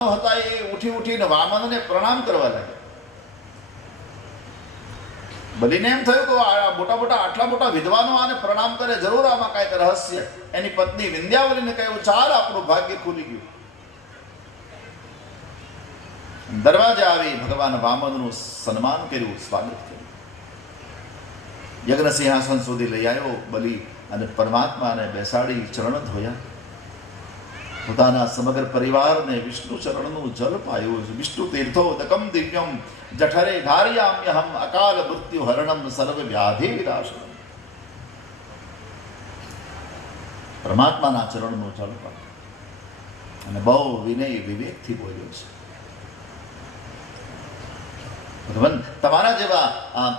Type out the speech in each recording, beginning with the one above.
હતા એ ઉઠી ઉઠીને વામનને પ્રણામ કરવા લાગ્યા. બલીને એમ થયું કે આ મોટા મોટા આટલા મોટા વિદ્વાનો આને પ્રણામ કરે, જરૂર આમાં કાંઈક રહસ્ય. એની પત્ની વિંધ્યાવલીને કહ્યું, ચાલ આપણું ભાગ્ય ખુલી ગયું. દરવાજે આવી ભગવાન વામનનું સન્માન કર્યું, સ્વાગત કર્યું. યજ્ઞ સિંહાસન સુધી લઈ આવ્યો બલિ અને પરમાત્માને બેસાડી ચરણ ધોયા. પોતાના સમગ્ર પરિવારને વિષ્ણુ ચરણનું જલ પાયું છે. વિષ્ણુ તીર્થોદકમ દિવ્યમ જઠરે ધારયામ્યહમ અકાલ મૃત્યુ હરણમ સર્વ વ્યાધિ વિનાશનમ. પરમાત્માના ચરણનું જલ પાયું અને બહુ વિનય વિવેકથી બોલ્યો છે, ભગવાન તમારા જેવા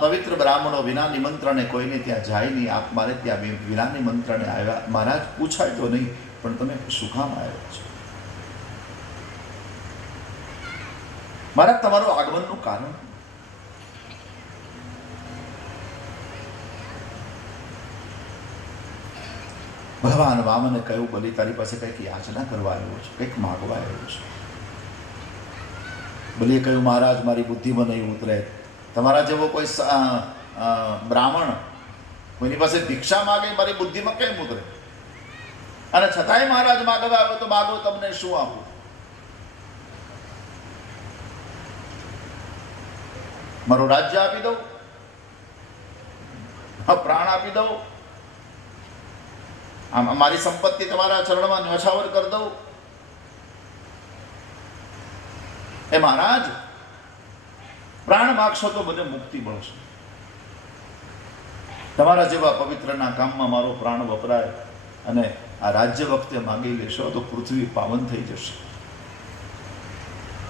પવિત્ર બ્રાહ્મણો વિના નિમંત્રણે કોઈને ત્યાં જાય નહીં. આપ મારે ત્યાં વિના નિમંત્રણે આવ્યા. મહારાજ પૂછાય તો નહીં, પણ તમે શું કામ આવ્યા છો? મારા તમારું આગમનનું કારણ? ભગવાન વામને કહ્યું, બલિ તારી પાસે કંઈક યાચના કરવા આવ્યો છું, કંઈક માગવા આવ્યો છું. બલિએ કહ્યું, મહારાજ મારી બુદ્ધિમાં નહીં ઉતરે. તમારા જેવો કોઈ બ્રાહ્મણ કોઈની પાસે ભિક્ષા માગે મારી બુદ્ધિમાં કેમ ઉતરે? અને છતાંય મહારાજ માગવા આવ્યો તો માગો, તમને શું આપું? મારું રાજ્ય આપી દઉં, પ્રાણ આપી દઉં, મારી સંપત્તિ તમારા ચરણમાં ન્યોછાવર કરી દઉં? એ મહારાજ, પ્રાણ માગશો તો મને મુક્તિ મળશે. તમારા જેવા પવિત્રના કામમાં મારો પ્રાણ વપરાય અને આ રાજ્ય વખતે માંગી લેશો તો પૃથ્વી પાવન થઈ જશે.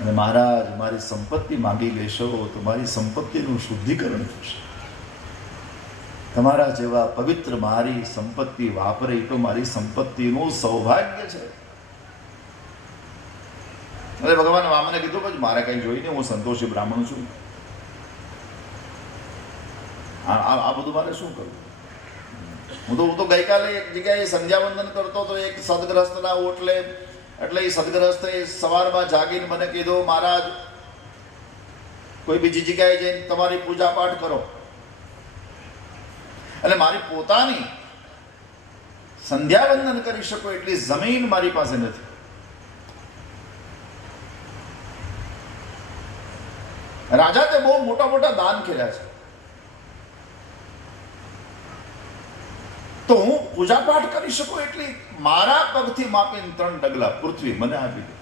અને મહારાજ મારી સંપત્તિ માંગી લેશો તો મારી સંપત્તિનું શુદ્ધિકરણ થશે. તમારા જેવા પવિત્ર મારી સંપત્તિ વાપરે તો મારી સંપત્તિનું સૌભાગ્ય છે. એટલે ભગવાન વામને કીધું, પછી મારે કઈ જોઈને, હું સંતોષી બ્રાહ્મણ છું. આ બધું મારે શું કરવું? હું તો ગઈકાલે એક જગ્યાએ સંધ્યાવંદન કરતો તો એક સદગ્રસ્તના ઓટલે, એટલે એ સદગ્રસ્તે સવારમાં જાગીને મને કીધું, મહારાજ કોઈ બીજી જગ્યાએ જઈને તમારી પૂજા પાઠ કરો. એટલે મારી પોતાની સંધ્યાવંદન કરી શકો એટલી જમીન મારી પાસે નથી. રાજા તે બહુ મોટા મોટા દાન કર્યા છે, તો હું પૂજા પાઠ કરી શકું એટલી મારા પગથી માપીને 3 ડગલા પૃથ્વી મને આપી દે.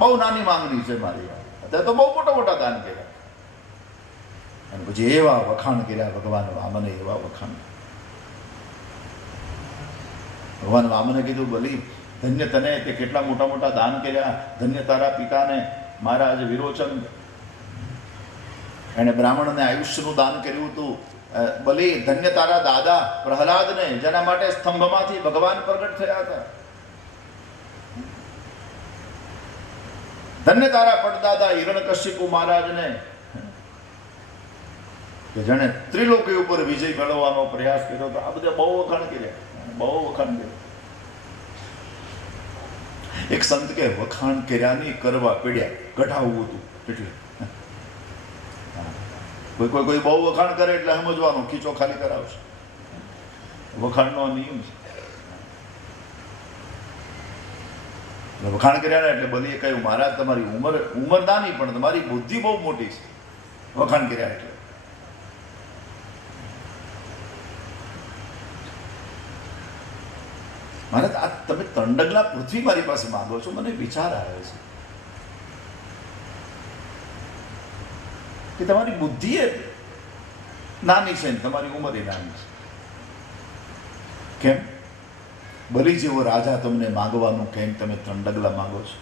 બહુ નાની માંગણી છે મારી. અત્યારે તો બહુ મોટા મોટા દાન કર્યા. અને પછી એવા વખાણ કર્યા ભગવાન વામને, એવા વખાણ. ભગવાન વામને કીધું, બલિ ધન્ય તને, તે કેટલા મોટા મોટા દાન કર્યા. ધન્ય તારા પિતાને મહારાજ વિરોચન, એણે બ્રાહ્મણને આયુષ્યનું દાન કર્યું હતું. બલિ ધન્ય તારા દાદા પ્રહલાદને, જેના માટે સ્તંભમાંથી ભગવાન પ્રગટ થયા હતા. ધન્ય તારા પડદાદા હિરણ્યકશિપુ મહારાજને, કે જેણે ત્રિલોકી ઉપર વિજય મેળવવાનો પ્રયાસ કર્યો હતો. આ બધા બહુ વખાણ કર્યા, બહુ વખાણ કર્યા. એક સંત કે વખાણ કર્યા નહીં, કરવા પડ્યા, કઢાવવું હતું. એટલે કોઈ બહુ વખાણ કરે એટલે સમજવાનું, ખીચો ખાલી કરાવશે. વખાણનો નિયમ છે. વખાણ કર્યા ને એટલે બલીએ કહ્યું, મહારાજ તમારી ઉંમર નાની પણ તમારી બુદ્ધિ બહુ મોટી છે. વખાણ કર્યા એટલે મહારાજ, આ તમે 3 ડગલા પૃથ્વી મારી પાસે માંગો છો, મને વિચાર આવે છે કે તમારી બુદ્ધિ એ નાની છે ને તમારી ઉંમર એ નાની છે. કેમ? બલિ જેવો રાજા તમને માંગવાનું કેમ તમે 3 ડગલા માંગો છો?